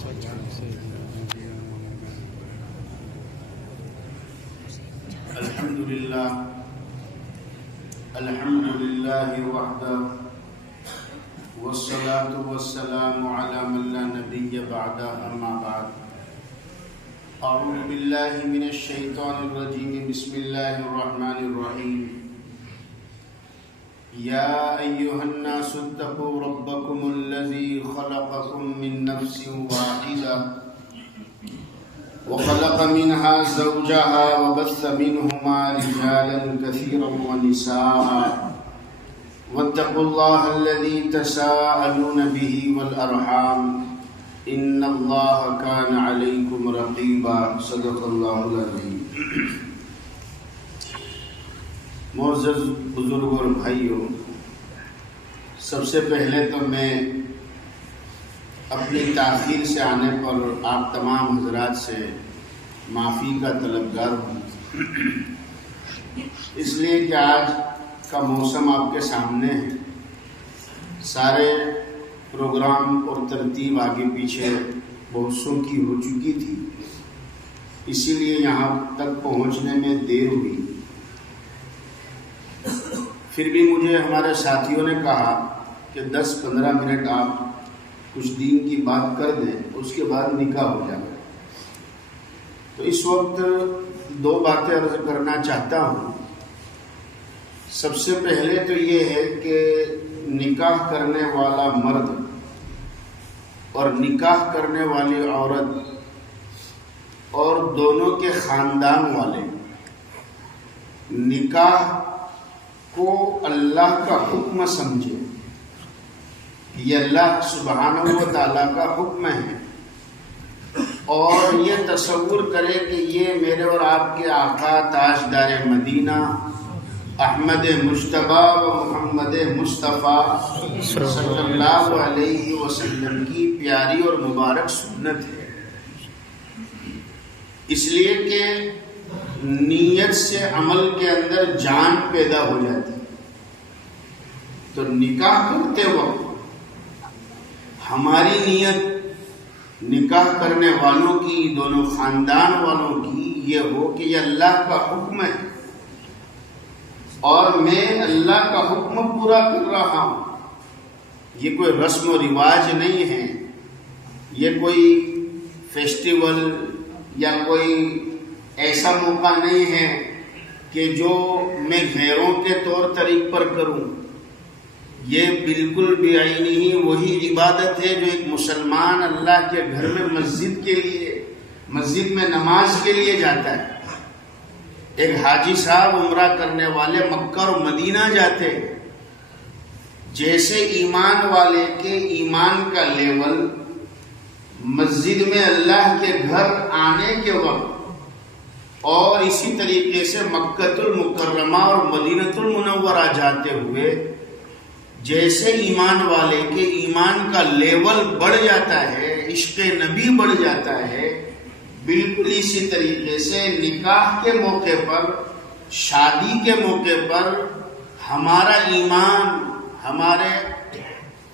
الحمد لله وحده والصلاة والسلام على من لا نبي بعده أما بعد أعوذ بالله من الشيطان الرجيم بسم الله الرحمن الرحيم يا أيها الناس اتقوا ربكم الذي خلقكم من نفس واحدة وخلق منها زوجها وبث منهما رجالا كثيرا ونساء واتقوا الله الذي تساءلون به والأرحام إن الله كان عليكم رقيبا صدق الله العظيم. معزز بزرگ اور بھائیوں، سب سے پہلے تو میں اپنی تاخیر سے آنے پر آپ تمام حضرات سے معافی کا طلبگار ہوں، اس لیے کہ آج کا موسم آپ کے سامنے ہے. سارے پروگرام اور ترتیب آگے پیچھے بہت سو کی ہو چکی تھی، اسی لیے یہاں تک پہنچنے میں دیر ہوئی. پھر بھی مجھے ہمارے ساتھیوں نے کہا کہ 10-15 منٹ آپ کچھ دین کی بات کر دیں، اس کے بعد نکاح ہو جائے. تو اس وقت 2 باتیں عرض کرنا چاہتا ہوں. سب سے پہلے تو یہ ہے کہ نکاح کرنے والا مرد اور نکاح کرنے والی عورت اور دونوں کے خاندان والے نکاح کو اللہ کا حکم سمجھے. یہ اللہ سبحانہ و تعالیٰ کا حکم ہے، اور یہ تصور کرے کہ یہ میرے اور آپ کے آقا تاجدار مدینہ احمد مجتبیٰ و محمد مصطفیٰ صلی اللہ علیہ وسلم کی پیاری اور مبارک سنت ہے. اس لیے کہ نیت سے عمل کے اندر جان پیدا ہو جاتی ہے. تو نکاح کرتے وقت ہماری نیت نکاح کرنے والوں کی، دونوں خاندان والوں کی یہ ہو کہ یہ اللہ کا حکم ہے اور میں اللہ کا حکم پورا کر رہا ہوں. یہ کوئی رسم و رواج نہیں ہے، یہ کوئی فیسٹیول یا کوئی ایسا موقع نہیں ہے کہ جو میں غیروں کے طور طریق پر کروں. یہ بالکل بعینی ہی وہی عبادت ہے جو ایک مسلمان اللہ کے گھر میں مسجد میں نماز کے لیے جاتا ہے. ایک حاجی صاحب عمرہ کرنے والے مکہ اور مدینہ جاتے ہیں. جیسے ایمان والے کے ایمان کا لیول مسجد میں اللہ کے گھر آنے کے وقت اور اسی طریقے سے مکۃ المکرمہ اور مدینۃ المنورہ جاتے ہوئے جیسے ایمان والے کے ایمان کا لیول بڑھ جاتا ہے، عشق نبی بڑھ جاتا ہے، بالکل اسی طریقے سے نکاح کے موقع پر، شادی کے موقع پر ہمارا ایمان، ہمارے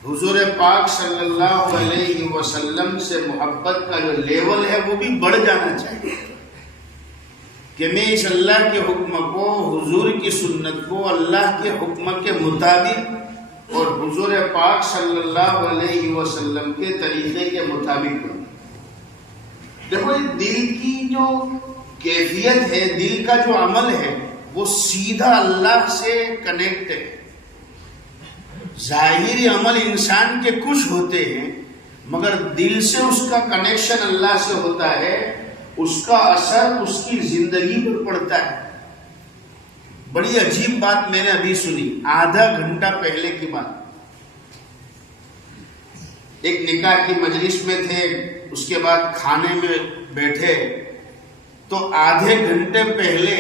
حضور پاک صلی اللہ علیہ وسلم سے محبت کا جو لیول ہے وہ بھی بڑھ جانا چاہیے کہ میں اس اللہ کے حکم کو، حضور کی سنت کو اللہ کے حکم کے مطابق اور حضور پاک صلی اللہ علیہ وسلم کے طریقے کے مطابق کروں. دیکھو دل کی جو کیفیت ہے، دل کا جو عمل ہے وہ سیدھا اللہ سے کنیکٹ ہے. ظاہری عمل انسان کے کچھ ہوتے ہیں مگر دل سے اس کا کنیکشن اللہ سے ہوتا ہے، اس کا اثر اس کی زندگی پر پڑتا ہے. بڑی عجیب بات میں نے ابھی سنی، آدھا گھنٹہ پہلے کی بات. ایک نکاح کی مجلس میں تھے، اس کے بعد کھانے میں بیٹھے تو آدھے گھنٹے پہلے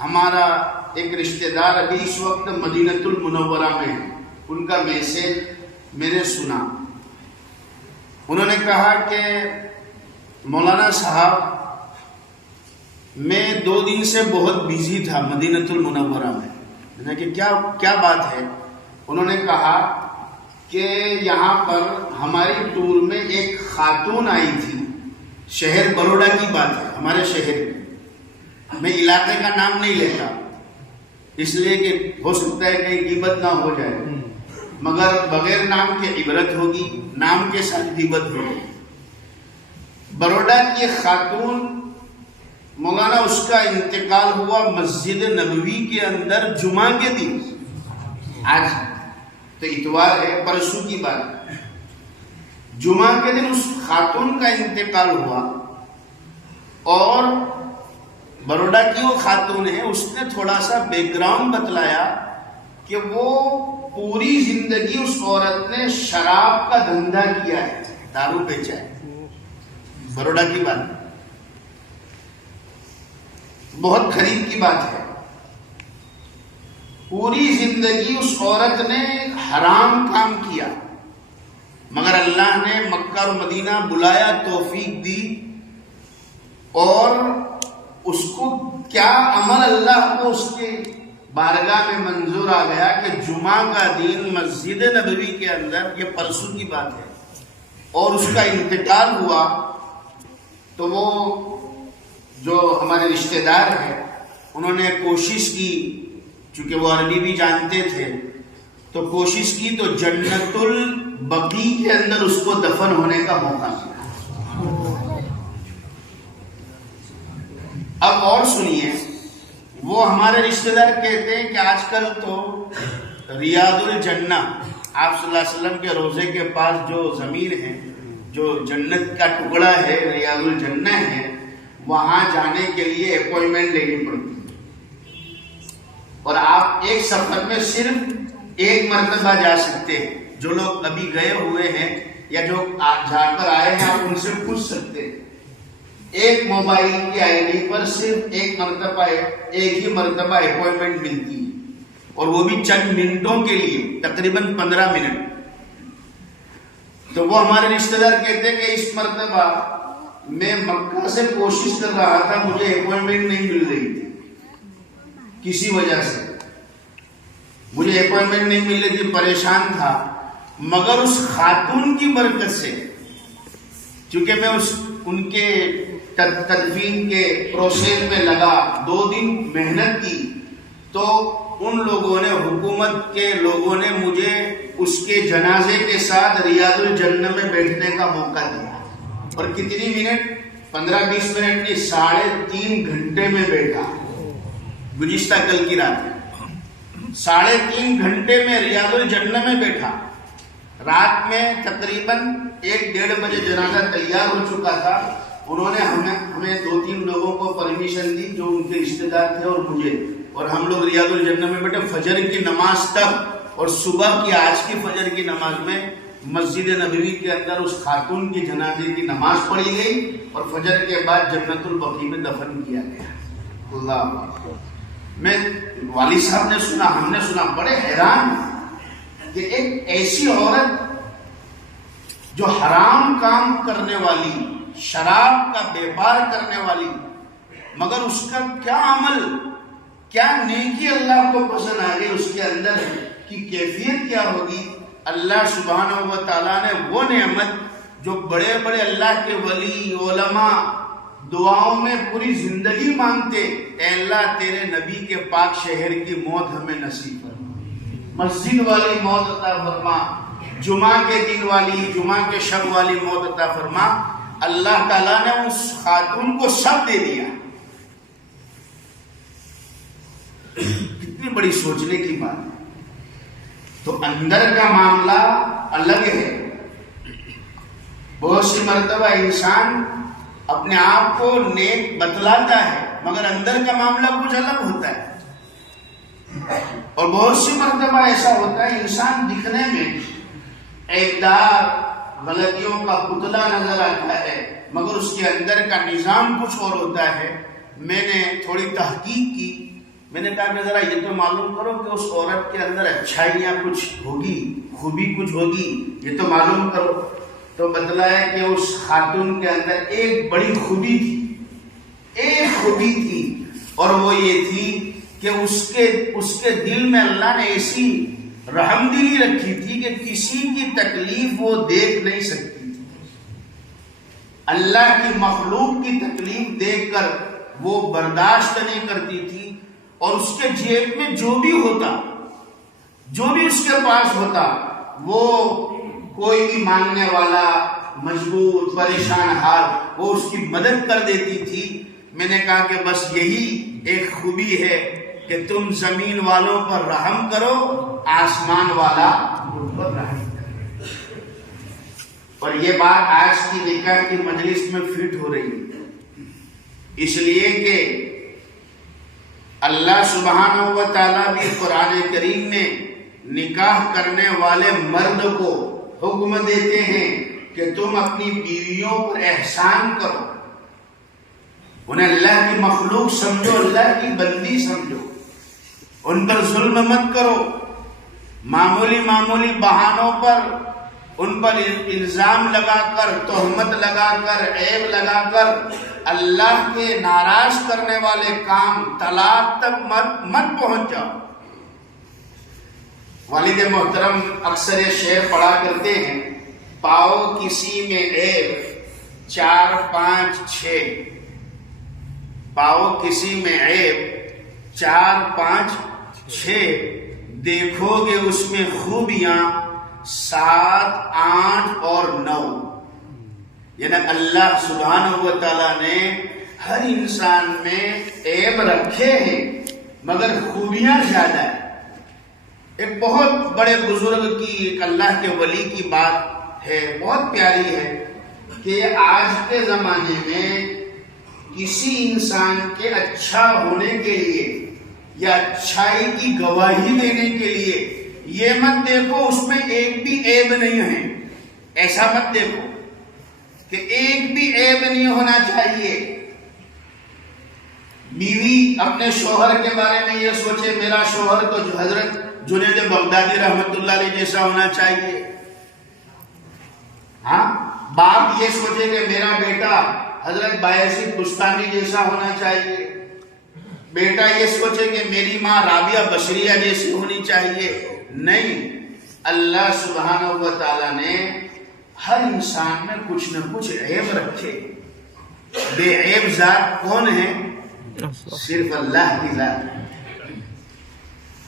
ہمارا ایک رشتہ دار ابھی اس وقت مدینۃ المنورہ میں ہے، ان کا میسج میں نے سنا. انہوں نے کہا کہ مولانا صاحب میں 2 دن سے بہت بیزی تھا مدینۃ المنورہ میں. میں نے کہ کیا بات ہے؟ انہوں نے کہا کہ یہاں پر ہماری ٹور میں ایک خاتون آئی تھی، شہر بروڈا کی بات ہے، ہمارے شہر میں علاقے کا نام نہیں لیتا اس لیے کہ ہو سکتا ہے کہ غیبت نہ ہو جائے، مگر بغیر نام کے عبرت ہوگی، نام کے ساتھ غیبت ہوگی۔ بروڈا کی خاتون مولانا، اس کا انتقال ہوا مسجد نبوی کے اندر جمعہ کے دن، آج تو اتوار ہے، پرسوں کی بات، جمعہ کے دن اس خاتون کا انتقال ہوا، اور بروڈا کی وہ خاتون ہے، اس نے تھوڑا سا بیک گراؤنڈ بتلایا کہ وہ پوری زندگی اس عورت نے شراب کا دھندا کیا ہے، دارو بیچا ہے، بروڈا کی بات، بہت قریب کی بات ہے۔ پوری زندگی اس عورت نے حرام کام کیا، مگر اللہ نے مکہ اور مدینہ بلایا، توفیق دی، اور اس کو کیا عمل اللہ کو اس کے بارگاہ میں منظور آ گیا کہ جمعہ کا دن مسجد نبوی کے اندر، یہ پرسوں کی بات ہے، اور اس کا انتقال ہوا، تو وہ جو ہمارے رشتہ دار ہیں انہوں نے کوشش کی، چونکہ وہ عربی بھی جانتے تھے، تو کوشش کی تو جنت البقیع کے اندر اس کو دفن ہونے کا موقع ملا۔ اب اور سنیے، وہ ہمارے رشتہ دار کہتے ہیں کہ آج کل تو ریاض الجنہ، آپ صلی اللہ علیہ وسلم کے روضے کے پاس جو زمین ہے، جو جنت کا ٹکڑا ہے، ریاض الجنہ ہے، وہاں جانے کے لیے اپوائنٹمنٹ لینی پڑتی ہے، اور آپ ایک سفر میں صرف ایک مرتبہ جا سکتے ہیں۔ جو لوگ ابھی گئے ہوئے ہیں یا جو جا کر آئے ہیں، آپ ان سے پوچھ سکتے ہیں، ایک موبائل کی آئی ڈی پر صرف ایک ہی مرتبہ اپوائنٹمنٹ ملتی ہے، اور وہ بھی چند منٹوں کے لیے، تقریباً 15 منٹ۔ تو وہ ہمارے رشتہ دار کہتے ہیں کہ اس مرتبہ میں مکہ سے کوشش کر رہا تھا، مجھے اپوائنٹمنٹ نہیں مل رہی تھی، کسی وجہ سے مجھے اپوائنٹمنٹ نہیں مل رہی تھی، پریشان تھا، مگر اس خاتون کی برکت سے، چونکہ میں ان کے تدفین کے پروسیس میں لگا، 2 دن محنت کی، تو ان لوگوں نے، حکومت کے لوگوں نے مجھے اس کے جنازے کے ساتھ ریاض الجنہ میں بیٹھنے کا موقع دیا، اور کتنی منٹ، 15-20 منٹ نہیں، 3.5 گھنٹے میں بیٹھا، گزشتہ کل کی رات 3.5 گھنٹے میں ریاض الجنہ میں بیٹھا۔ رات میں تقریباً 1-1:30 بجے جنازہ تیار ہو چکا تھا، انہوں نے ہمیں 2-3 لوگوں کو پرمیشن دی جو ان کے رشتہ دار تھے اور مجھے، اور ہم لوگ ریاض الجنہ میں بیٹھے فجر کی نماز تک، اور صبح کی، آج کی فجر کی نماز میں مسجد نبوی کے اندر اس خاتون کی جنازے کی نماز پڑھی گئی، اور فجر کے بعد جنت البقیع میں دفن کیا گیا۔ اللہ، میں والد صاحب نے سنا، ہم نے سنا، بڑے حیران کہ ایک ایسی عورت جو حرام کام کرنے والی، شراب کا بیپار کرنے والی، مگر اس کا کیا عمل، کیا نیکی اللہ کو پسند آ گئی، اس کے اندر کی کیفیت کیا ہوگی۔ اللہ سبحانہ و تعالیٰ نے وہ نعمت جو بڑے بڑے اللہ کے ولی، علماء دعاؤں میں پوری زندگی مانگتے، اے اللہ تیرے نبی کے پاک شہر کی موت ہمیں نصیب فرما، مسجد والی موت عطا فرما، جمعہ کے دن والی، جمعہ کے شب والی موت عطا فرما۔ اللہ تعالیٰ نے اس خاتون کو سب دے دیا۔ کتنی بڑی سوچنے کی بات ہے۔ تو اندر کا معاملہ الگ ہے۔ بہت سی مرتبہ انسان اپنے آپ کو نیک بتلاتا ہے، مگر اندر کا معاملہ کچھ الگ ہوتا ہے، اور بہت سی مرتبہ ایسا ہوتا ہے انسان دکھنے میں عیبدار، غلطیوں کا پتلا نظر آتا ہے، مگر اس کے اندر کا نظام کچھ اور ہوتا ہے۔ میں نے تھوڑی تحقیق کی، میں نے کہا کہ ذرا یہ تو معلوم کرو کہ اس عورت کے اندر اچھائیاں کچھ ہوگی، خوبی کچھ ہوگی، یہ تو معلوم کرو۔ تو بتلایا کہ اس خاتون کے اندر ایک بڑی خوبی تھی، ایک خوبی تھی، اور وہ یہ تھی کہ اس کے دل میں اللہ نے ایسی رحم دلی رکھی تھی کہ کسی کی تکلیف وہ دیکھ نہیں سکتی تھی. اللہ کی مخلوق کی تکلیف دیکھ کر وہ برداشت نہیں کرتی تھی، اور اس کے جیب میں جو بھی ہوتا، جو بھی اس کے پاس ہوتا، وہ کوئی بھی مانگنے والا، مجبور، پریشان حال، وہ اس کی مدد کر دیتی تھی. میں نے کہا کہ بس یہی ایک خوبی ہے کہ تم زمین والوں پر رحم کرو، آسمان والا ان پر رحم کرے. اور یہ بات آج کی نکاح کی مجلس میں فٹ ہو رہی ہے، اس لیے کہ اللہ سبحانہ و تعالیٰ بھی قرآن کریم میں نکاح کرنے والے مرد کو حکم دیتے ہیں کہ تم اپنی بیویوں پر احسان کرو، انہیں اللہ کی مخلوق سمجھو، اللہ کی بندی سمجھو، ان پر ظلم مت کرو. معمولی معمولی بہانوں پر ان پر الزام لگا کر، تہمت لگا کر، عیب لگا کر اللہ کے ناراض کرنے والے کام، طلاق تک مت پہنچ جاؤ. والد محترم اکثر یہ شعر پڑھا کرتے ہیں، پاؤ کسی میں عیب 4 5 6، پاؤ کسی میں عیب 4 5 6، دیکھو گے اس میں خوبیاں 7 8 اور 9. یعنی اللہ سبحانہ و تعالیٰ نے ہر انسان میں عیب رکھے ہیں مگر خوبیاں زیادہ ہیں. ایک بہت بڑے بزرگ کی، ایک اللہ کے ولی کی بات ہے، بہت پیاری ہے، کہ آج کے زمانے میں کسی انسان کے اچھا ہونے کے لیے یا اچھائی کی گواہی دینے کے لیے یہ مت دیکھو اس میں ایک بھی عیب نہیں ہے. ایسا مت دیکھو کہ ایک بھی عیب نہیں ہونا چاہیے. بیوی اپنے شوہر کے بارے میں یہ سوچے میرا شوہر تو حضرت جنید بغدادی رحمت اللہ علیہ جیسا ہونا چاہیے. ہاں، باپ یہ سوچے کہ میرا بیٹا حضرت بایزید بستانی جیسا ہونا چاہیے. بیٹا یہ سوچے کہ میری ماں رابعہ بشریہ جیسی ہونی چاہیے. نہیں، اللہ سبحانہ و تعالیٰ نے ہر انسان میں کچھ نہ کچھ عیب رکھے. بے عیب ذات کون ہے؟ صرف اللہ کی ذات.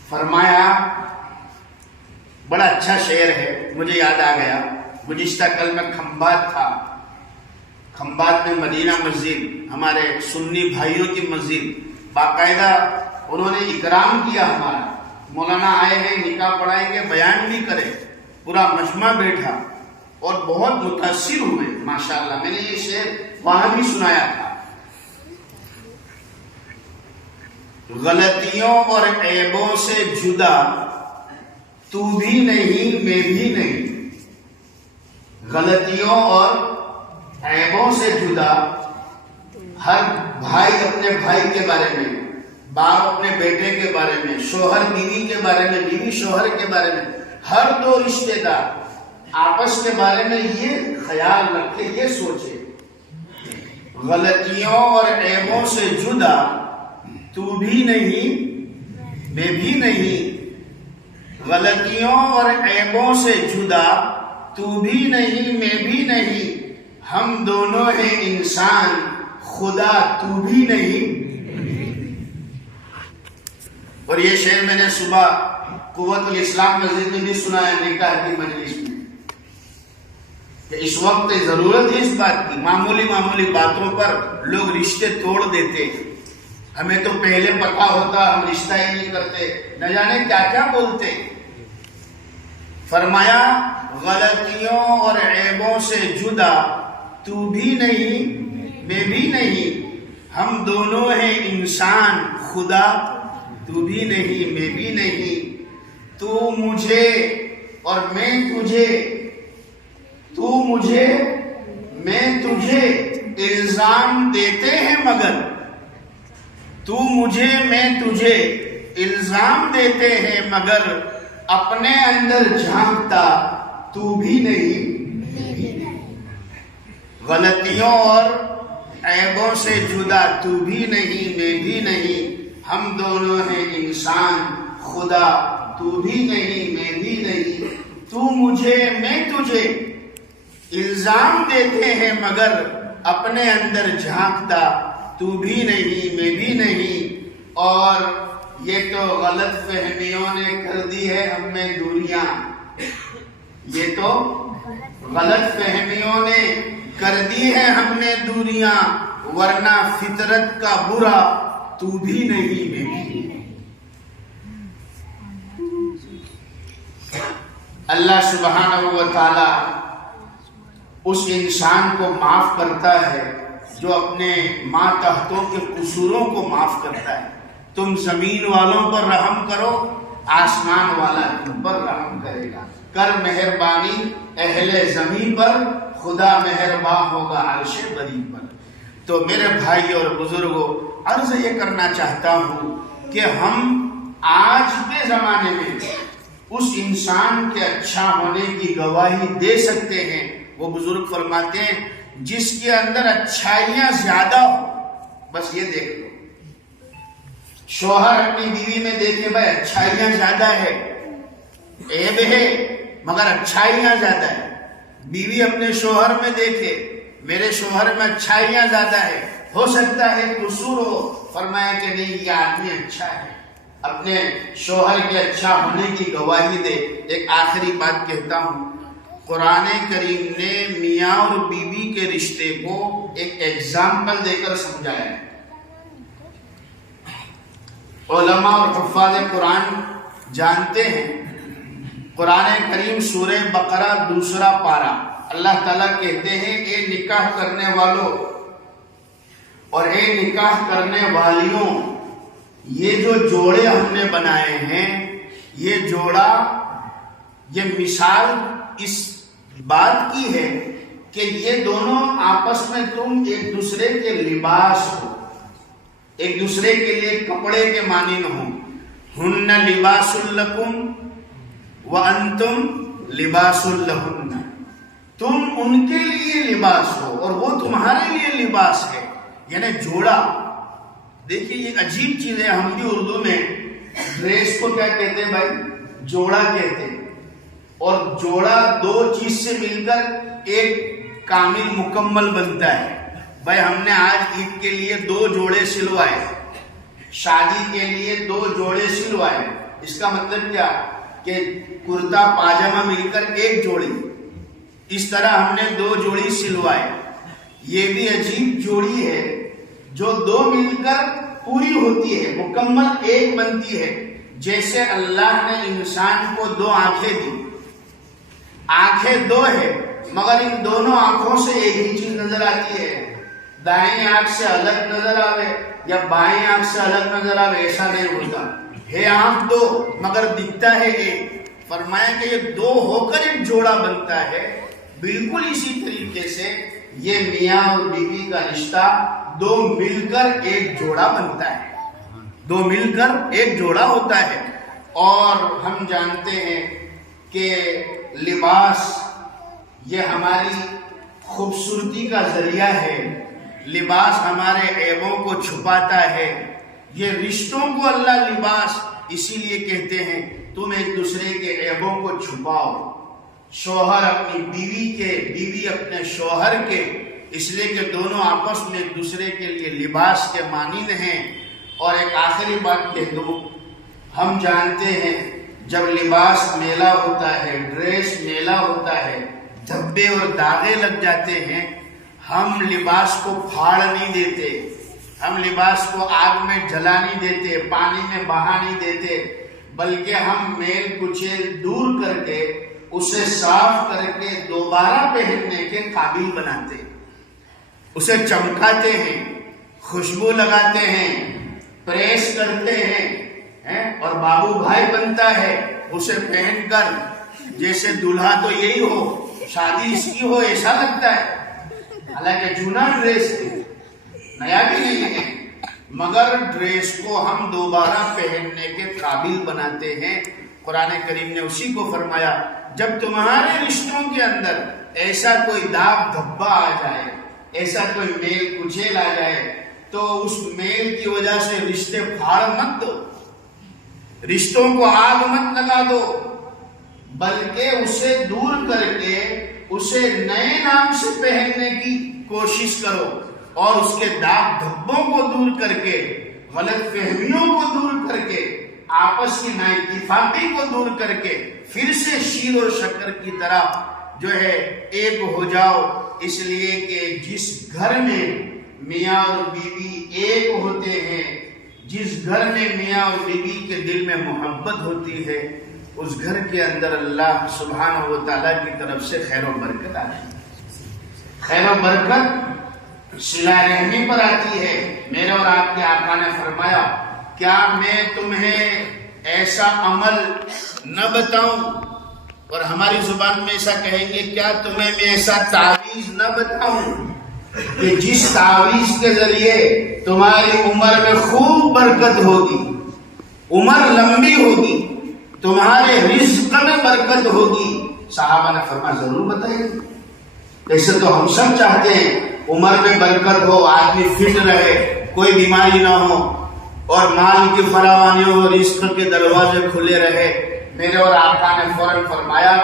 فرمایا، بڑا اچھا شعر ہے، مجھے یاد آ گیا. گزشتہ کل میں کھمبات تھا. کھمبات میں مدینہ مسجد، ہمارے سنی بھائیوں کی مسجد، باقاعدہ انہوں نے اکرام کیا ہمارا. مولانا آئے ہیں، نکاح پڑھائیں گے، بیان بھی کرے، پورا مجمع بیٹھا اور بہت متاثر ہوئے ماشاءاللہ. میں نے یہ شعر وہاں بھی سنایا تھا. غلطیوں اور عیبوں سے جدا تو بھی نہیں میں بھی نہیں. غلطیوں اور عیبوں سے جدا، ہر بھائی اپنے بھائی کے بارے میں، باپ اپنے بیٹے کے بارے میں، شوہر بیوی کے بارے میں، بیوی شوہر کے بارے میں، ہر دو رشتہ دار آپس کے بارے میں یہ خیال رکھے، یہ سوچے غلطیوں اور عیبوں سے جدا تو بھی نہیں میں بھی نہیں. غلطیوں اور عیبوں سے جدا تو بھی نہیں میں بھی نہیں. ہم دونوں ہیں انسان، خدا تو بھی نہیں. اور یہ شعر میں نے صبح قوت الاسلام مسجد میں بھی سنا ہے، نکاح کی مجلس میں، کہ اس وقت ضرورت ہے اس بات کی. معمولی معمولی باتوں پر لوگ رشتے توڑ دیتے. ہمیں تو پہلے پتا ہوتا، ہم رشتہ ہی نہیں کرتے، نہ جانے کیا کیا بولتے. فرمایا، غلطیوں اور عیبوں سے جدا تو بھی نہیں میں بھی نہیں. ہم دونوں ہیں انسان، خدا تو بھی نہیں میں بھی نہیں. تو مجھے اور میں تجھے، تو مجھے میں تجھے الزام دیتے ہیں مگر، تو مجھے میں تجھے الزام دیتے ہیں مگر، اپنے اندر جھانکتا تو بھی نہیں. غلطیوں اور عیبوں سے جدا تو بھی نہیں میں بھی نہیں. ہم دونوں ہیں انسان، خدا تو بھی نہیں میں بھی نہیں، تو مجھے میں تجھے، الزام دیتے ہیں مگر اپنے اندر جھانکتا، تو بھی نہیں میں بھی نہیں، اور یہ تو غلط فہمیوں نے کر دی ہے ہم میں دوریاں، یہ تو غلط فہمیوں نے کر دی ہے ہم نے دوریاں، ورنہ فطرت کا برا تو بھی نہیں میں بھی نہیں۔ اللہ سبحانہ و تعالی اس انسان کو معاف کرتا ہے جو اپنے ماتحتوں کے قصوروں کو معاف کرتا ہے۔ تم زمین والوں پر رحم کرو، آسمان والا تم پر رحم کرے گا، کر مہربانی اہل زمین پر، خدا مہربان ہوگا عرش بری پر۔ تو میرے بھائی اور بزرگوں، عرض یہ کرنا چاہتا ہوں کہ ہم آج کے زمانے میں اس انسان کے اچھا ہونے کی گواہی دے سکتے ہیں۔ وہ بزرگ فرماتے ہیں جس کے اندر اچھائیاں زیادہ ہو، بس یہ دیکھ لو، شوہر اپنی بیوی میں دیکھے بھائی اچھائیاں زیادہ ہے، عیب ہے مگر اچھائیاں زیادہ ہے، بیوی اپنے شوہر میں دیکھے میرے شوہر میں اچھائیاں زیادہ ہے، ہو سکتا ہے قصور ہو، فرمایا کہ نہیں یہ آدمی اچھا ہے، اپنے شوہر کے اچھا ہونے کی گواہی دے۔ ایک آخری بات کہتا ہوں، قرآن کریم نے میاں اور بیوی کے رشتے کو ایک ایگزامپل دے کر سمجھایا ہے۔ علماء اور حفاظ قرآن جانتے ہیں، قرآن کریم سورہ بقرہ 2 پارہ، اللہ تعالیٰ کہتے ہیں اے نکاح کرنے والوں اور اے نکاح کرنے والیوں، یہ جو جوڑے ہم نے بنائے ہیں، یہ جوڑا، یہ مثال اس بات کی ہے کہ یہ دونوں آپس میں تم ایک دوسرے کے لباس ہو، ایک دوسرے کے لیے کپڑے کے مانند ہوں۔ ہن لباس لکم وانتم لباس لہن، تم ان کے لیے لباس ہو اور وہ تمہارے لیے لباس ہے، یعنی جوڑا۔ دیکھیے یہ عجیب چیز ہے، ہم بھی اردو میں ڈریس کو کیا کہتے ہیں بھائی؟ جوڑا کہتے ہیں، اور جوڑا دو چیز سے مل کر ایک کامل مکمل بنتا ہے۔ بھائی ہم نے آج عید کے لیے 2 جوڑے سلوائے، شادی کے لیے 2 جوڑے سلوائے، اس کا مطلب کیا کہ کرتا پاجامہ مل کر ایک جوڑی، اس طرح ہم نے 2 جوڑی سلوائے۔ یہ بھی عجیب جوڑی ہے جو 2 مل کر پوری ہوتی ہے، مکمل ایک بنتی ہے۔ جیسے اللہ نے انسان کو 2 آنکھیں دی، آنکھیں 2 ہے مگر ان دونوں آنکھوں سے ایک ہی چیز نظر آتی ہے، دائیں آنکھ سے الگ نظر آوے یا بائیں آنکھ سے الگ نظر آوے ایسا نہیں ہوتا، ہے آنکھ 2 مگر دکھتا ہے ایک۔ فرمایا کہ یہ 2 ہو کر ایک جوڑا بنتا ہے۔ بالکل اسی طریقے سے یہ میاں اور بیوی کا رشتہ 2 مل کر ایک جوڑا بنتا ہے، 2 مل کر ایک جوڑا ہوتا ہے۔ اور ہم جانتے ہیں کہ لباس یہ ہماری خوبصورتی کا ذریعہ ہے، لباس ہمارے عیبوں کو چھپاتا ہے، یہ رشتوں کو اللہ لباس اسی لیے کہتے ہیں تم ایک دوسرے کے عیبوں کو چھپاؤ، شوہر اپنی بیوی کے، بیوی اپنے شوہر کے، اس لیے کہ دونوں آپس میں ایک دوسرے کے لیے لباس کے مانند ہیں۔ اور ایک آخری بات کہہ دوں، ہم جانتے ہیں جب لباس میلا ہوتا ہے، ڈریس میلا ہوتا ہے، دھبے اور داغے لگ جاتے ہیں، ہم لباس کو پھاڑ نہیں دیتے، ہم لباس کو آگ میں جلا نہیں دیتے، پانی میں بہا نہیں دیتے، بلکہ ہم میل کچیل دور کر کے اسے صاف کر کے دوبارہ پہننے کے قابل بناتے ہیں، اسے چمکاتے ہیں، خوشبو لگاتے ہیں، پریس کرتے ہیں، اور بابو بھائی بنتا ہے اسے پہن کر، جیسے دلہا تو یہی ہو، شادی اس کی ہو ایسا لگتا ہے، حالانکہ جونا ڈریس ہے، نیا بھی نہیں ہے، مگر ڈریس کو ہم دوبارہ پہننے کے قابل بناتے ہیں۔ قرآن کریم نے اسی کو فرمایا، جب تمہارے رشتوں کے اندر ایسا کوئی داغ دھبا آ جائے، ایسا کوئی میل کچیل آ جائے، تو اس میل کی وجہ سے رشتے پھاڑ مت دو، رشتوں کو آگ مت لگا دو، بلکہ اسے دور کر کے اسے نئے نام سے پہننے کی کوشش کرو، اور اس کے داغ دھبوں کو دور کر کے، غلط فہمیوں کو دور کر کے، آپس کی نااتفاقی کو دور کر کے پھر سے شیر و شکر کی طرح جو ہے ایک ہو جاؤ۔ اس لیے کہ جس گھر میں میاں اور بیوی ایک ہوتے ہیں، جس گھر میں میاں اور بیوی کے دل میں محبت ہوتی ہے، اس گھر کے اندر اللہ سبحانہ و تعالیٰ کی طرف سے خیر و برکت آتی ہے۔ خیر و برکت صلہ رحمی پر آتی ہے۔ میرے اور آپ کے آقا نے فرمایا، کیا میں تمہیں ایسا عمل نہ بتاؤں، اور ہماری زبان میں ایسا کہیں گے، کیا تمہیں میں ایسا تعویذ نہ بتاؤں کہ جس تعویذ کے ذریعے تمہاری عمر میں خوب برکت ہوگی، عمر لمبی ہوگی، تمہارے رزق میں برکت ہوگی؟ صحابہ نے فرمایا ضرور بتائیے۔ ایسے تو ہم سب چاہتے ہیں عمر میں برکت ہو، آدمی فٹ رہے، کوئی بیماری نہ ہو، اور مال کی فراوانی ہو، رزق کے دروازے کھلے رہے۔ میرے اور آقا نے فوراً فرمایا،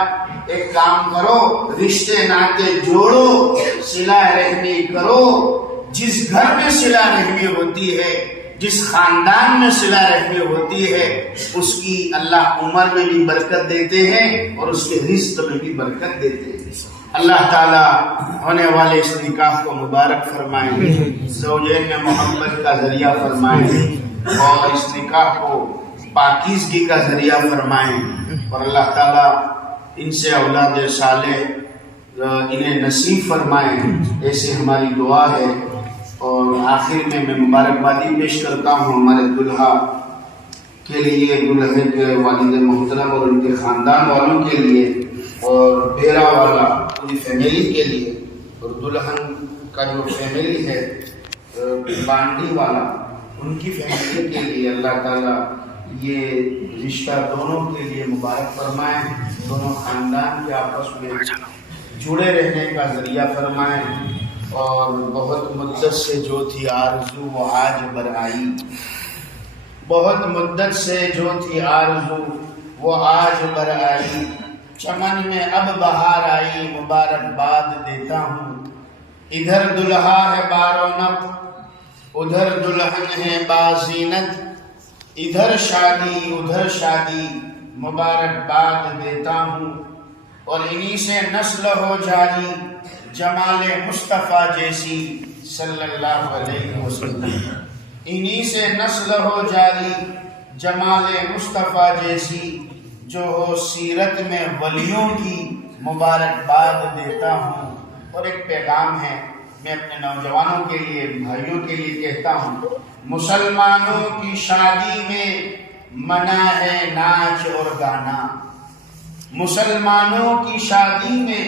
ایک کام کرو، رشتے ناطے جوڑو، صلہ رحمی کرو۔ جس گھر میں صلہ رحمی ہوتی ہے، جس خاندان میں صلہ رحمی ہوتی ہے، اس کی اللہ عمر میں بھی برکت دیتے ہیں اور اس کے رزق میں بھی برکت دیتے ہیں۔ اللہ تعالیٰ ہونے والے اس نکاح کو مبارک فرمائیں، زوجین میں محبت کا ذریعہ فرمائیں، اور اس نکاح کو پاکیزگی کا ذریعہ فرمائیں، اور اللہ تعالیٰ ان سے اولاد صالح انہیں نصیب فرمائیں، ایسے ہماری دعا ہے۔ اور آخر میں مبارکبادی پیش کرتا ہوں ہمارے دلہا کے لیے، دلہے کے والد محترم اور ان کے خاندان والوں کے لیے، اور بیرا والا پوری فیملی کے لیے، اور دلہن کا جو فیملی ہے بانڈی والا ان کی فیملی کے لیے اللہ تعالیٰ یہ رشتہ دونوں کے لیے مبارک فرمائیں، دونوں خاندان کے آپس میں جڑے رہنے کا ذریعہ فرمائیں، اور بہت مدت سے جو تھی آرزو وہ آج برآئی، بہت مدت سے جو تھی آرزو وہ آج برآئی، چمن میں اب بہار آئی، مبارکباد دیتا ہوں۔ ادھر دلہا ہے بارونق، ادھر دلہن ہے بازینت، ادھر شادی ادھر شادی، مبارکباد دیتا ہوں۔ اور انہی سے نسل ہو جاری، جمال مصطفیٰ جیسی صلی اللہ علیہ وسلم، انہی سے نسل ہو جاری، جمال مصطفیٰ جیسی، جو ہو سیرت میں ولیوں کی، مبارکباد دیتا ہوں۔ اور ایک پیغام ہے، میں اپنے نوجوانوں کے لیے، بھائیوں کے لیے کہتا ہوں، مسلمانوں کی شادی میں منع ہے ناچ اور گانا، مسلمانوں کی شادی میں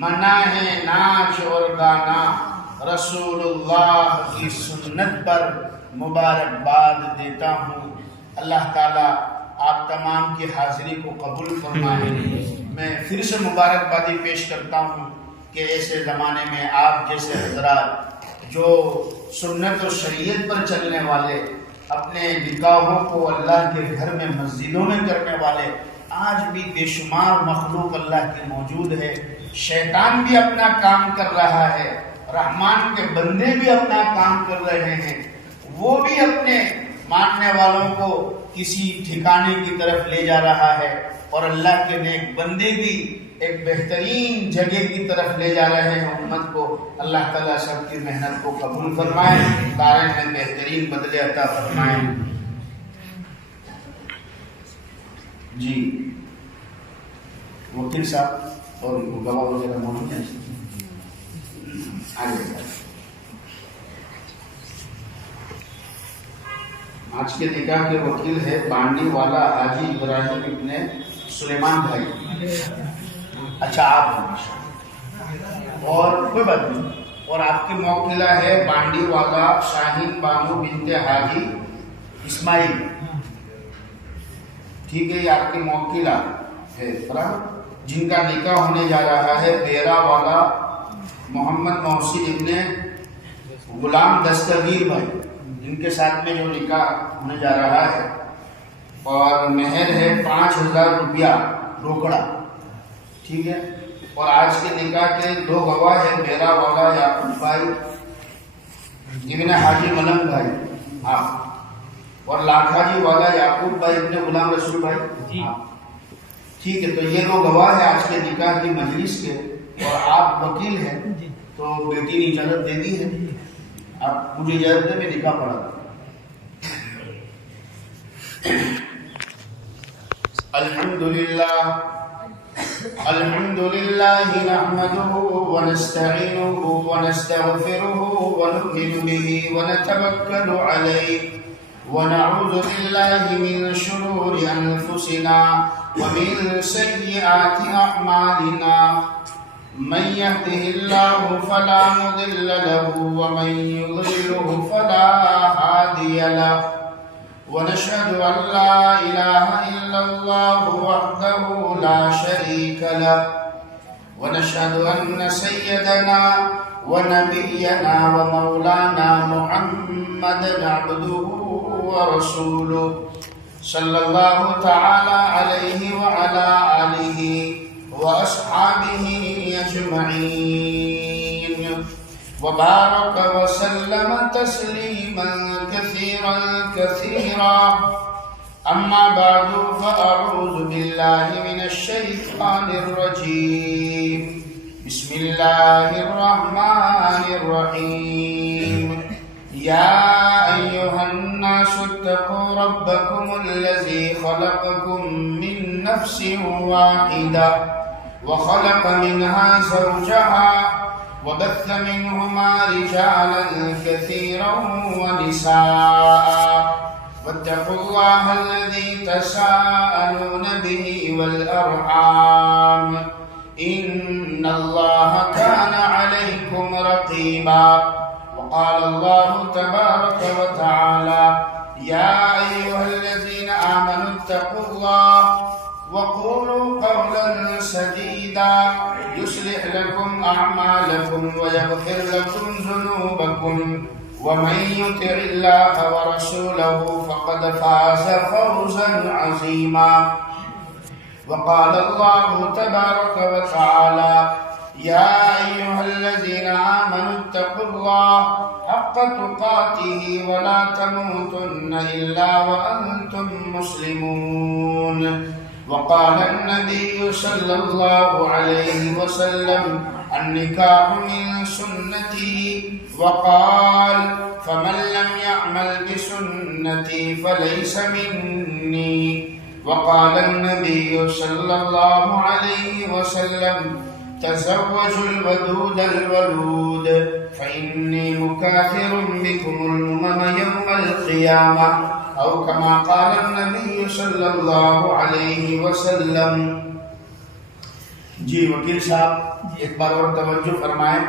منع ہے ناچ اور گانا، رسول اللہ کی سنت پر مبارکباد دیتا ہوں۔ اللہ تعالیٰ آپ تمام کی حاضری کو قبول فرمائے۔ میں پھر سے مبارکبادی پیش کرتا ہوں کہ ایسے زمانے میں آپ جیسے حضرات جو سنت و شریعت پر چلنے والے، اپنے نکاحوں کو اللہ کے گھر میں مسجدوں میں کرنے والے، آج بھی بے شمار مخلوق اللہ کی موجود ہے۔ شیطان بھی اپنا کام کر رہا ہے، رحمان کے بندے بھی اپنا کام کر رہے ہیں، وہ بھی اپنے ماننے والوں کو کسی ٹھکانے کی طرف لے جا رہا ہے، اور اللہ کے نیک بندے بھی ایک بہترین جگہ کی طرف لے جا رہے ہیں امت کو۔ اللہ تعالیٰ سب کی محنت کو قبول فرمائے، بارے میں بہترین بدلے عطا فرمائے۔ جی وکیل صاحب اور گواہ وغیرہ موجود ہیں، آگے آج کے نکاح کے وکیل ہے بانڈی والا حاجی ابراہیم ابن سلیمان بھائی۔ اچھا آپ ہیں، اور کوئی بات نہیں، اور آپ کی موکلہ ہے بانڈی والا شاہین بانو بنت حاجی اسماعیل، ٹھیک ہے، یہ آپ کی موکلہ ہے، جن کا نکاح ہونے جا رہا ہے بیرا والا محمد محسن ابن غلام دستگیر بھائی، جن کے ساتھ میں جو نکاح ہونے جا رہا ہے اور مہر ہے 5000 روپیہ روکڑا، ٹھیک ہے۔ اور آج کے نکاح کے 2 گواہ ہیں، بیرا والا یعقوب بھائی ابن حاجی ملنگ بھائی آپ، اور لاکھاجی والا یعقوب بھائی ابن غلام رسول بھائی جی، ٹھیک ہے۔ تو یہ 2 گواہ ہیں آج کے نکاح کی مجلس کے، اور آپ وکیل ہیں تو بیٹی نے اجازت دے دی ہے، آپ مجھے اجازت دے میں نکاح پڑھا دوں۔ الحمد لله نحمده ونستعينه ونستغفره ونؤمن به ونتوكل عليه ونعوذ بالله من شرور أنفسنا ومن سيئات أعمالنا، من يهده الله فلا مضل له ومن يضلله فلا هادي له، ونشهد أن لا إله إلا الله وحده لا شريك له، ونشهد أن سيدنا ونبينا ومولانا محمدا عبده ورسوله صلى الله تعالى عليه وعلى آله وأصحابه أجمعين، وبارك وسلم تسليما كثيرا كثيرا. أما بعد فأعوذ بالله من الشيطان الرجيم. بسم الله الرحمن الرحيم. يا أيها الناس اتقوا ربكم الذي خلقكم من نفس واحدة وخلق منها زوجها وبث منهما رجالا كثيرا ونساء، واتقوا الله الذي تساءلون به والأرحام، إن الله كان عليكم رقيبا. وقال الله تبارك وتعالى: يا أيها الذين آمنوا اتقوا الله وقولوا قولا سديدا يصلح لكم أعمالكم ويغفر لكم ذنوبكم، ومن يطع الله ورسوله فقد فاز فوزا عظيما. وقال الله تبارك وتعالى: يا أيها الذين آمنوا اتقوا الله حق تقاته ولا تموتن إلا وأنتم مسلمون. وقال النبي صلى الله عليه وسلم: النكاح من سنتي، وقال: فمن لم يعمل بسنتي فليس مني. وقال النبي صلى الله عليه وسلم: تزوجوا الودود الولود فإني مكاثر بكم الأمم يوم القيامة، أو كما قال النبي صلی اللہ علیہ وسلم. جی وکیل صاحب ایک بار اور توجہ فرمائیں.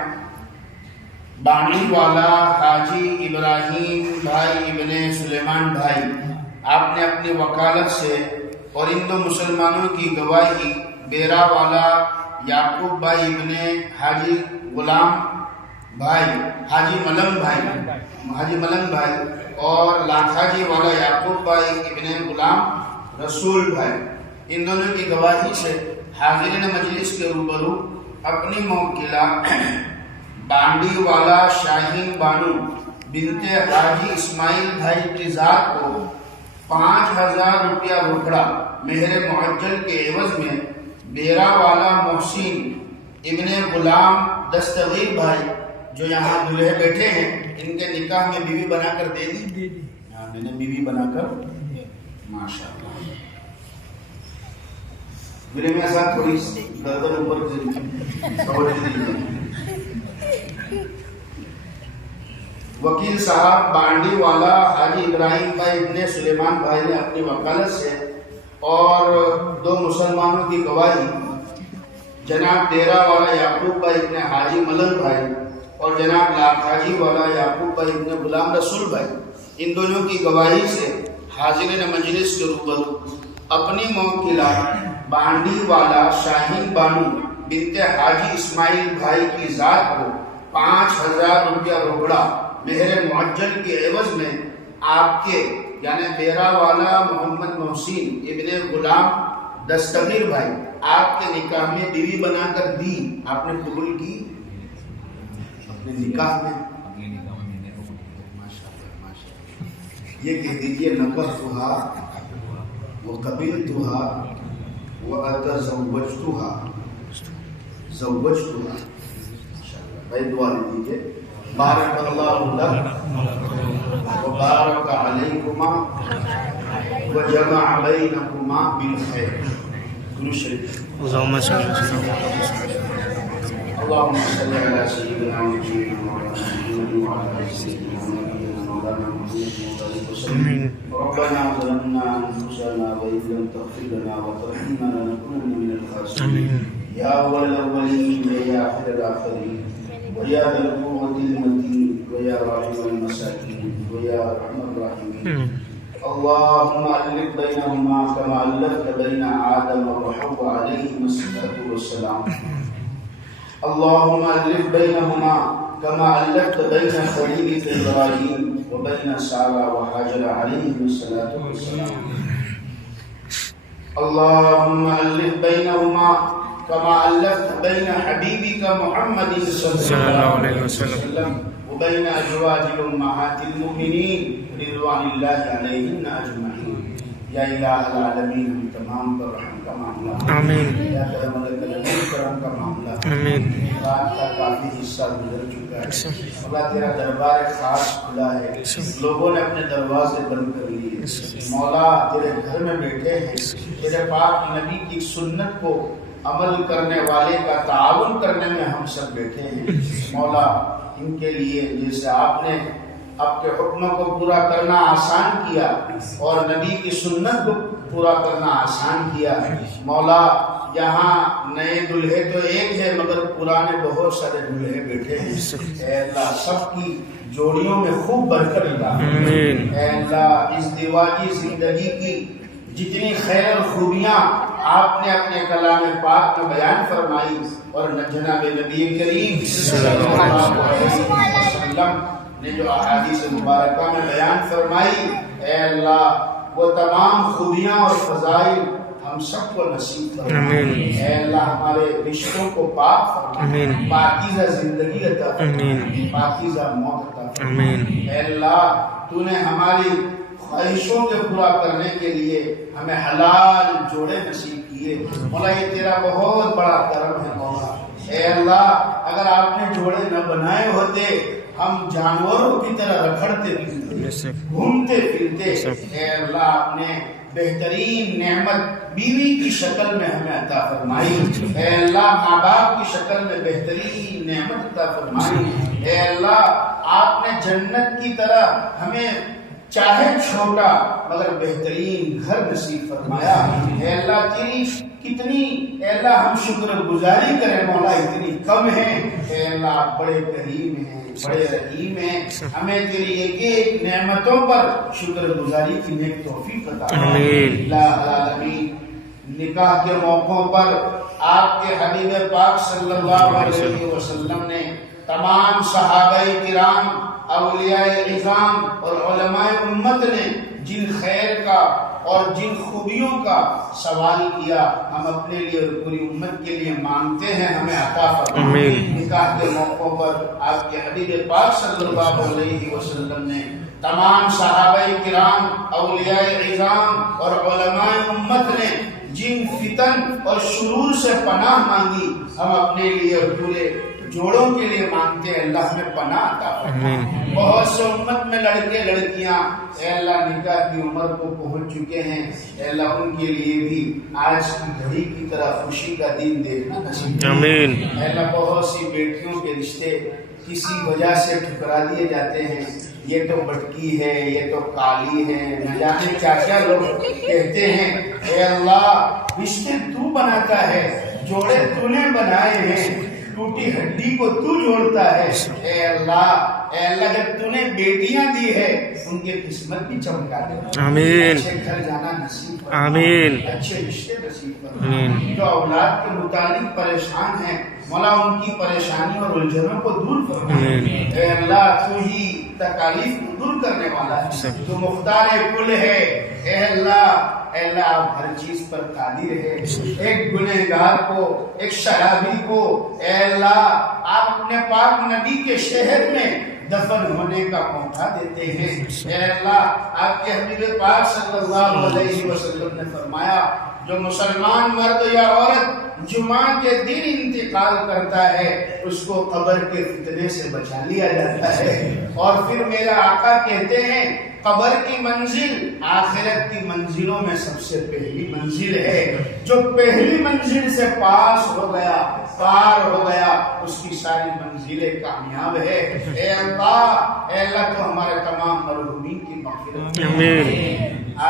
بانی والا حاجی ابراہیم بھائی ابن سلیمان بھائی، آپ نے اپنی وکالت سے اور ان 2 مسلمانوں کی گواہی بیرا والا یعقوب بھائی ابن حاجی غلام بھائی حاجی ملنگ بھائی اور لاکھاجی والا یعقوب بھائی ابن غلام رسول بھائی، ان دونوں کی گواہی سے حاضرین مجلس کے روبرو اپنی موکلہ بانڈی والا شاہین بانو بنت حاجی اسماعیل بھائی کی ذات کو 5000 روپیہ روکڑا مہر معجل کے عوض میں بیرا والا محسن ابن غلام دستگیر بھائی جو یہاں دلہے بیٹھے ہیں، ان کے نکاح میں بیوی بنا کر دے دی. میں نے بیوی بنا کر ماشاء اللہ میرے میں ایسا تھوڑی گردن اوپر. وکیل صاحب بانڈی والا حاجی ابراہیم بھائی ابن سلیمان بھائی نے اپنی وکالت سے اور 2 مسلمانوں کی گواہی جناب ڈیرا والا یعقوب بھائی ابن حاجی ملنگ بھائی اور جناب لاکھاجی والا یعقوب بھائی ابن غلام رسول بھائی، ان دونوں کی گواہی سے حاضرین مجلس کے روبرو اپنی موکلہ بانڈی والا شاہین بانو بنت حاجی اسماعیل بھائی کی ذات کو 5000 روپیہ روکڑا مہر معجل کے عوض میں آپ کے یعنی میرا والا محمد محسن ابن غلام دستگیر بھائی آپ کے نکاح میں بیوی بنا کر دی، آپ نے قبول کی اپنے نکاح میں؟ یہ کہہ دیجئے نکحتھا وقبلتھا واتزوجتھا، زوجتھا. بھائی دعا دیجئے. بارک اللہ لک وبارک علیکما وجمع بینکما بالخیر. درود شریف. اللهم صل اللهم صل على سيدنا محمد وعلى آل سيدنا محمد. ربنا ظلمنا أنفسنا وإن لم تغفر لنا وترحمنا لنكونن من الخاسرين. يا أول الأولين ويا آخر الآخرين ويا ذا القوة المتين ويا راحم المساكين ويا أرحم الراحمين. اللهم ألف بينهما كما ألفت بين آدم وحواء عليهما الصلاة والسلام. اللهم ألف بينهما كما ألفت بين خليلك إبراهيم وبين سارة وهاجر عليهما الصلاة والسلام. اللهم ألف بينهما كما ألفت بين حبيبك محمد صلى الله عليه وسلم وبين أزواج أمهات المؤمنين رضوان الله عليهن أجمعين. یا الہ العالمین ہم تمام پر رحم کا معاملہ. آمین. یا کرم کرم کا معاملہ. آمین. رات کا کافی حصہ گزر چکا ہے. مولا تیرا دربار خاص کھلا ہے، لوگوں نے اپنے دروازے بند کر لیے. مولا تیرے گھر میں بیٹھے ہیں، تیرے پاک نبی کی سنت کو عمل کرنے والے کا تعاون کرنے میں ہم سب بیٹھے ہیں. مولا ان کے لیے جیسے آپ نے آپ کے حکموں کو پورا کرنا آسان کیا اور نبی کی سنت کو پورا کرنا آسان کیا، مولا یہاں نئے دلہے تو ایک ہے مگر پرانے بہت سارے دلہے بیٹھے ہیں. اے اللہ سب کی جوڑیوں میں خوب برکت ڈال. اے اللہ اس ازدواجی زندگی کی جتنی خیر اور خوبیاں آپ نے اپنے کلام پاک میں بیان فرمائی اور جناب نبی کریم صلی اللہ علیہ وسلم نے جو احادیث مبارکہ میں بیان فرمائی، اے اللہ وہ تمام خوبیاں اور فضائل ہم سب کو نصیب فرما. اے اللہ ہمارے رشتوں کو پاک فرما، پاکیزہ زندگی عطا فرما، پاکیزہ موت عطا فرما. اے اللہ تو نے ہماری خواہشوں کے پورا کرنے کے لیے ہمیں حلال جوڑے نصیب کیے. مولا یہ تیرا بہت بڑا کرم ہے. مولا اے اللہ اگر آپ نے جوڑے نہ بنائے ہوتے ہم جانوروں کی طرح رکھڑتے پھرتے گھومتے پھرتے. اے اللہ آپ نے بہترین نعمت بیوی کی شکل میں ہمیں عطا فرمائی. اے اللہ ماں باپ کی شکل میں بہترین نعمت عطا فرمائی. اے اللہ آپ نے جنت کی طرح ہمیں چاہے چھوٹا مگر بہترین گھر نصیب فرمایا. اے اللہ تیری کتنی اے اللہ ہم شکر گزاری کریں مولا اتنی کم ہے. اے اللہ آپ بڑے کریم ہیں، بڑے رحیم ہیں. ہمیں تیری ایک ایک نعمتوں پر شکر گزاری کی نیک توفیق عطا فرما. الہ العالمین نکاح کے موقعوں پر آپ کے حبیب پاک صلی اللہ علیہ وسلم نے تمام صحابہ کرام، اولیاء عظام اور علماء امت نے جن خیر کا اور جن خوبیوں کا سوال کیا ہم اپنے لیے اور پوری امت کے لیے مانگتے ہیں ہمیں عطا فرما. نکاح کے موقعوں پر آپ کے حبیب پاک صلی اللہ علیہ وسلم نے تمام صحابہ کرام، اولیاء عظام اور علماء امت نے جن فتن اور شرور سے پناہ مانگی ہم اپنے لیے اور پورے جوڑوں کے لیے مانگتے ہیں. اللہ ہمیں پناہ عطا فرما. بہت سے امت میں لڑکے لڑکیاں اے اللہ نکاح کی عمر کو پہنچ چکے ہیں. اے اللہ ان کے لیے بھی آج کی گھڑی کی طرح خوشی کا دن دیکھنا نصیب فرما. اے اللہ بہت سی بیٹیوں کے رشتے کسی وجہ سے ٹھکرا دیے جاتے ہیں. یہ تو بٹکی ہے، یہ تو کالی ہے، نہ جانے کیا کیا لوگ کہتے ہیں. اے اللہ رشتے تو بناتا ہے، جوڑے تو نے بنائے ہیں، ٹوٹی ہڈی کو تو جوڑتا ہے. اے اللہ جب تو نے بیٹیاں دی ہے ان کے قسمت بھی چمکا دے. آمین. اچھے گھر جانا نصیب فرما. آمین. اچھے رشتے نصیب فرما. جو اولاد کے متعلق پریشان ہیں مولا ان کی پریشانی اور الجھنوں کو دور فرما. اے اللہ تو ہی تکالیف کو دور کرنے والا ہے، تو مختار کل ہے۔ اے اللہ آپ ہر چیز پر قادر ہے۔ ایک گنہگار کو، ایک شرابی کو اے اللہ آپ اپنے پاک نبی کے شہر میں دفن ہونے کا موقع دیتے ہیں۔ اے اللہ آپ کے حبیب پاک صلی اللہ علیہ وسلم نے فرمایا جو مسلمان مرد یا عورت جمعہ کے دن انتقال کرتا ہے اس کو قبر کے فتنے سے بچا لیا جاتا ہے، اور پھر میرا آقا کہتے ہیں قبر کی منزل آخرت کی منزلوں میں سب سے پہلی منزل ہے، جو پہلی منزل سے پاس ہو گیا، پار ہو گیا، اس کی ساری منزلیں کامیاب ہے۔ اے اللہ تو ہمارے تمام مرحومین کی مغفرت کرے۔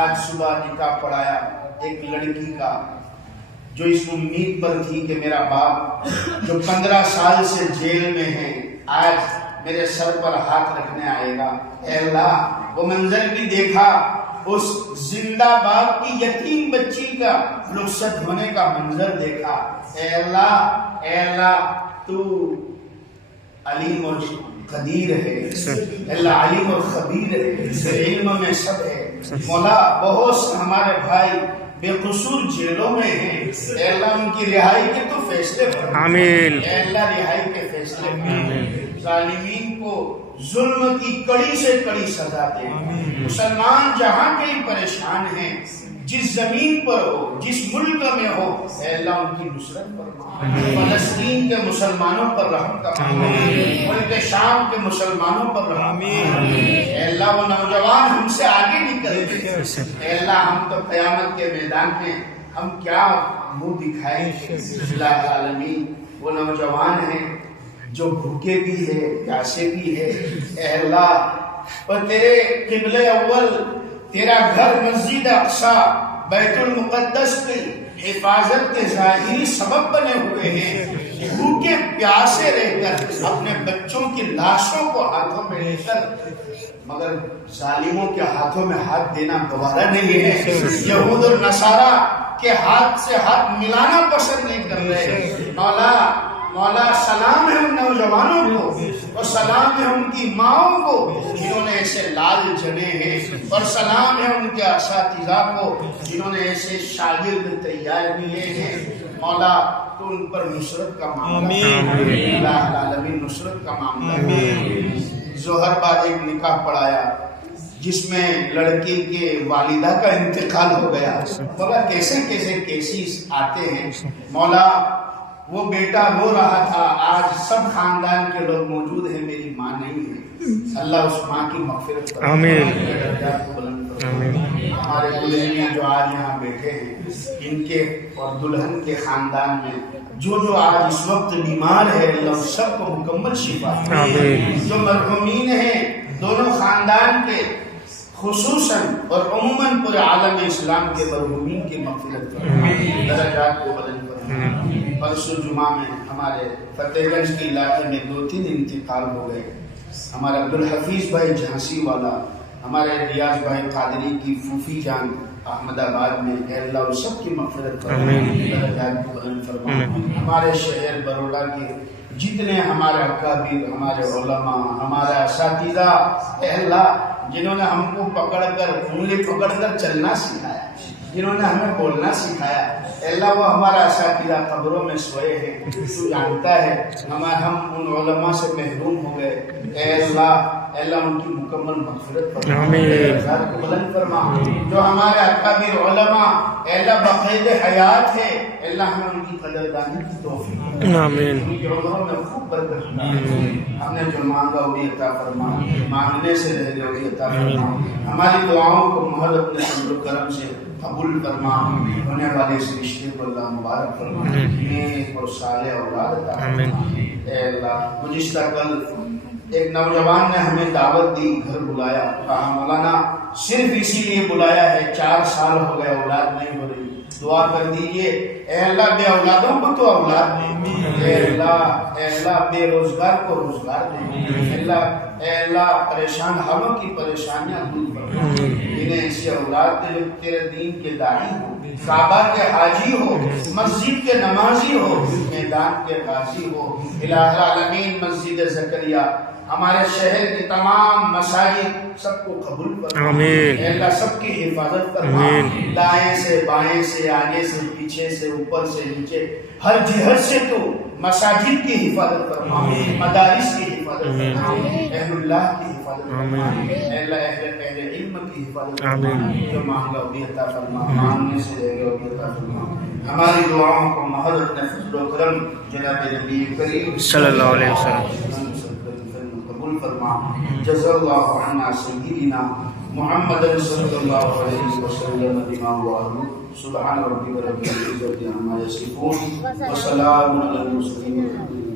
آج صبح نکاح پڑھایا ایک لڑکی کا جو اس امید پر تھی کہ میرا باپ جو 15 سال سے جیل میں ہے آج میرے سر پر ہاتھ رکھنے آئے گا۔ اے اللہ وہ منظر بھی دیکھا، اس زندہ باپ کی یتیم بچی کا رخصت ہونے کا منظر دیکھا۔ اے اللہ تو علیم اور قدیر ہے، اللہ علیم اور خبیر ہے، علم میں سب ہے۔ مولا بہت سے ہمارے بھائی بے قصور جیلوں میں ہیں، اے اللہ ان کی رہائی کے تو فیصلے فرما، اے اللہ رہائی کے فیصلے فرما، ظالمین کو ظلم کی کڑی سے کڑی سزا دے۔ مسلمان جہاں کہیں پریشان ہیں، جس زمین پر ہو، جس ملک میں ہو، اے اللہ ان کی نصرت فرما۔ فلسطین کے مسلمانوں پر رحم فرما، ملک شام کے مسلمانوں پر رحم فرما۔ اے اللہ وہ نوجوان ہم سے آگے نکل گئے، اے اللہ ہم تو قیامت کے میدان میں ہم کیا منہ دکھائیں گے۔ اللہ العالمین وہ نوجوان ہیں جو بھوکے بھی ہے، پیاسے بھی ہے، اے اللہ اور تیرے قبلہ اول تیرا گھر مسجد اقصی بیت المقدس کی حفاظت کے ظاہری سبب بنے ہوئے ہیں، بھوکے پیاسے رہ کر اپنے بچوں کی لاشوں کو ہاتھوں میں لے کر، مگر ظالموں کے ہاتھوں میں ہاتھ دینا گوارا نہیں ہے۔ یہود اور نصارہ کے ہاتھ سے ہاتھ ملانا پسند نہیں کر رہے۔ مولا سلام ہے ان نوجوانوں کو، اور سلام ہے ان کی ماؤں کو جنہوں نے ایسے لال جنے ہیں، اور سلام ہے ان کے اساتذہ کو جنہوں نے ایسے شاگرد تیار کیے ہیں۔ مولا تو ان پر نصرت کا معاملہ، اللہ العالمین نصرت کا معاملہ۔ ظہر بعد ایک نکاح پڑھایا جس میں لڑکی کے والدہ کا انتقال ہو گیا۔ مولا کیسے کیسے کیسز آتے ہیں، مولا وہ بیٹا رو رہا تھا، آج سب خاندان کے لوگ موجود ہیں، میری ماں نہیں ہے، اللہ اس ماں کی مغفرت کرے، ہمارے دلہنیاں جو آج یہاں بیٹھے ہیں ان کے اور دلہن کے خاندان میں جو آج اس وقت بیمار ہے، اللہ سب کو مکمل شفا دے۔ جو مرحومین ہیں دونوں خاندان کے خصوصاً اور عموماً پورے عالم اسلام کے مرحومین کی مغفرت کرے، درجات کو بلند کرے۔ پرسوں جمعہ میں ہمارے فتح گنج کے علاقے میں 2-3 انتقال ہو گئے۔ ہمارے عبدالحفیظ بھائی جھانسی والا، ہمارے ریاض بھائی قادری کی پھوپھی جان احمد آباد میں، اے اللہ ان سب کی مغفرت فرما، درجات کو بلند فرما۔ ہمارے شہر بروڈا کے جتنے ہمارے اکابر، ہمارے علماء، ہمارے اساتذہ، اے اللہ جنہوں نے ہم کو پکڑ کر انگلی پکڑ کر چلنا سکھایا، جنہوں نے ہمیں بولنا سکھایا، اے اللہ وہ ہمارا اساتذہ قبروں میں سوئے ہیں، تو جانتا ہے ہم ان علماء سے محروم ہو گئے۔ اے اللہ ان کی مکمل مغفرت فرما، درجات کو بلند فرما۔ جو ہمارے اکابر علماء اے اللہ بقید حیات ہے، اے اللہ ہمیں ان کی قدردانی کی توفیق دے، ان کی عمروں میں خوب برکت فرما۔ ہم نے جو مانگا وہی عطا فرما، مانگنے سے رہ وہی عطا فرما۔ ہماری دعاؤں کو محض اپنے فضل و کرم سے قبول فرما، ہونے والے اس رشتے کو اللہ مبارک فرما، نیک اور صالح اولاد عطا فرما۔ اے اللہ گزشتہ کل ایک نوجوان نے ہمیں دعوت دی، گھر بلایا، کہا مولانا صرف اسی لیے بلایا ہے، 4 سال ہو گئے اولاد نہیں ہو رہی، دعا کر دیجئے۔ اے اللہ بے اولادوں کو تو اولاد دے، اے اللہ بے روزگار کو روزگار دے، اے اللہ پریشان حالوں کی پریشانیاں دور کر، انہیں ایسی اولاد دے جو تیرے دین کے داعی ہوں، کعبہ کے حاجی ہو، مسجد کے نمازی ہو، میدان کے غازی ہو۔ الہ العالمین مسجد زکریا ہمارے شہر کی تمام مساجد سب کو قبول فرما، آمین۔ اے اللہ سب کی حفاظت فرما، آمین۔ دائیں سے بائیں سے آگے سے پیچھے سے اوپر سے نیچے ہر جہت سے تو مساجد کی حفاظت فرما، مدارس کی حفاظت فرما، اہل اللہ کی حفاظت فرما، اے اللہ اہل علم کی حفاظت فرما، جو مانگا وہ بھی عطا فرما، مانگنے سے رہ گیا وہ بھی عطا فرما۔ ہماری دعاؤں کو محض اپنے فضل و کرم جناب نبی کریم صلی اللہ علیہ وسلم قبول فرما۔ جزا اللہ عنا سیدنا محمد صلی اللہ علیہ وسلم بما هو اهل۔ سبحان ربک رب العزة عما یصفون وسلام علی المرسلین۔